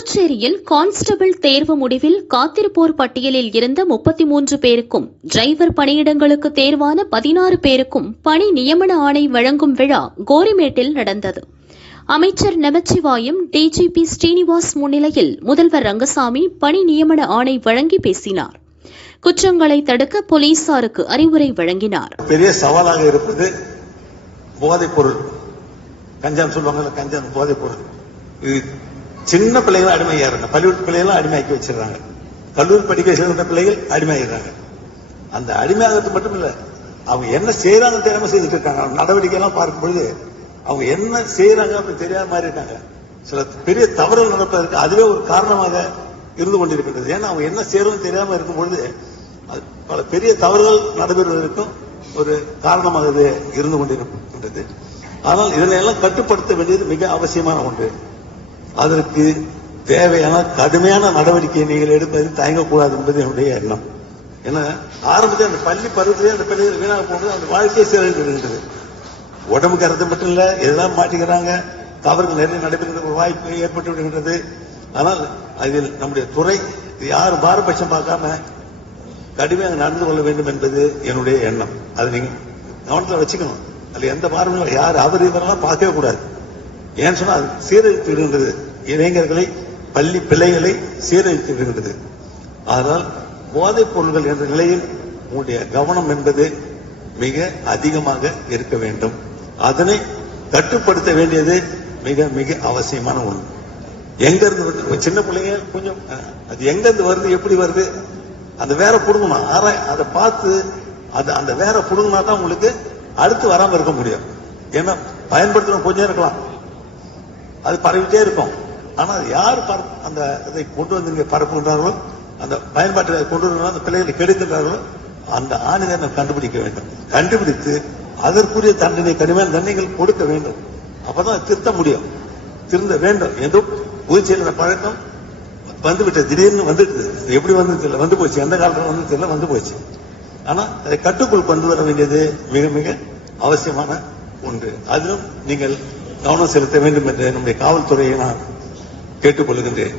புதுச்சேரியில் கான்ஸ்டபிள் தேர்வு முடிவில் காத்திருப்போர் பட்டியலில் இருந்த முப்பத்தி மூன்று பேருக்கும் டிரைவர் பணியிடங்களுக்கு தேர்வான பதினாறு பேருக்கும் பணி நியமன ஆணை வழங்கும் விழா கோரிமேட்டில் நடந்தது. அமைச்சர் நமச்சிவாயம் டிஜிபி ஸ்ரீனிவாஸ் முன்னிலையில் முதல்வர் ரங்கசாமி பணி நியமன ஆணை வழங்கி பேசினார். குற்றங்களை தடுக்க போலீசாருக்கு அறிவுரை வழங்கினார். பெரிய சவாலாக இருப்பது போதைப் பொருள். கஞ்சான்னு சொல்லுவாங்க கஞ்சா போதைப் பொருள். சின்ன பிள்ளைகள் அடிமையாகிறாங்க பள்ளிக்கூட பிள்ளைகளும் அடிமையாக்கி வச்சிடறாங்க. கல்லூரி படிக்க சேர்ந்த பிள்ளைகள் அடிமையாகிறாங்க அந்த அடிமையாகிறது மட்டும் இல்லை அவங்க என்ன செய்யறாங்க தெரியாம செய்துட்டு இருக்காங்க நடவடிக்கைலாம் நடவடிக்கை எல்லாம் பார்க்கும் பொழுது அவங்க என்ன செய்யறாங்க அப்படி தெரியாத மாதிரி இருக்காங்க. சில பெரிய தவறுகள் நடப்பதற்கு அதுவே ஒரு காரணமாக இருந்து கொண்டிருக்கின்றது. ஏன்னா அவங்க என்ன செய்யறதுன்னு தெரியாம இருக்கும் பொழுது அது பல பெரிய தவறுகள் நடைபெறுவதற்கும் ஒரு காரணமாக இது இருந்து கொண்டிருக்கின்றது. ஆனால் இதனை எல்லாம் கட்டுப்படுத்த வேண்டியது மிக அவசியமான ஒன்று. அதற்கு தேவையான கடுமையான நடவடிக்கை நீங்கள் எடுப்பதில் தயங்கக்கூடாது என்பது என்னுடைய எண்ணம். ஏன்னா ஆரம்பத்தில் அந்த பள்ளி பருவத்திலே அந்த பிள்ளைகள் வீணாக போகும்போது அந்த வாழ்க்கையை சீரழிந்திருக்கின்றது உடம்புக்கு அர்த்தம் மட்டும் இல்ல இதெல்லாம் மாட்டிக்கிறாங்க தவறுகள் நிறைய நடைபெறுகிற ஒரு வாய்ப்பு ஏற்பட்டு விடுகின்றது. ஆனால் அதில் நம்முடைய துறை யார் பாரபட்சம் பார்க்காம கடுமையாக நடந்து கொள்ள வேண்டும் என்பது என்னுடைய எண்ணம். அதை நீங்க கவனத்தில் வச்சுக்கணும். அதுல எந்த பாரமும் இல்லை. யார் அவர் இவரெல்லாம் பார்க்கவே கூடாது. ஏன்னு சொன்னா அது சீரழித்து விடுகின்றது. இளைஞர்களை பள்ளி பிள்ளைகளை சீரழித்து விடுகிறது ஆனால் போதைப் பொருள்கள் என்ற நிலையில் உங்களுடைய கவனம் என்பது மிக அதிகமாக இருக்க வேண்டும். அதனை கட்டுப்படுத்த வேண்டியது மிக மிக அவசியமான ஒன்று. எங்க இருந்து வருது சின்ன பிள்ளைங்க கொஞ்சம் அஹ், அது எங்க இருந்து வருது எப்படி வருது? அந்த வேற புடுங்கணும். ஆரா அதை பார்த்து அது அந்த வேற புடுங்கினா தான் உங்களுக்கு அடுத்து வராமல் இருக்க முடியும். ஏன்னா பயன்படுத்தணும் கொஞ்சம் இருக்கலாம். அது பரவிட்டே இருக்கும். ஆனால் யார் அந்த இதை கொண்டு வந்து இங்கே பரப்புகிறார்களோ அந்த பயன்பாட்டை கொண்டு வந்து அந்த பிள்ளைகளை கெடுக்கின்றார்களோ அந்த ஆணிதனை கண்டுபிடிக்க வேண்டும். கண்டுபிடித்து அதற்குரிய தண்டனை கடுமையான தண்டனைகள் கொடுக்க வேண்டும். அப்பதான் திருத்த முடியும். திருந்த வேண்டும். என்றும் புதுச்சேரியில் பழக்கம் வந்து விட்டது திடீர்னு வந்துட்டு எப்படி வந்து தெரியல. வந்து போச்சு. எந்த காலத்தில் வந்து தெரியல. வந்து போச்சு. ஆனால் அதை கட்டுக்குள் கொண்டு வர வேண்டியது மிக மிக அவசியமான ஒன்று. அதிலும் நீங்கள் கவனம் செலுத்த வேண்டும் என்று நம்முடைய காவல்துறையை நான் கேட்டுக்கொள்கின்றேன்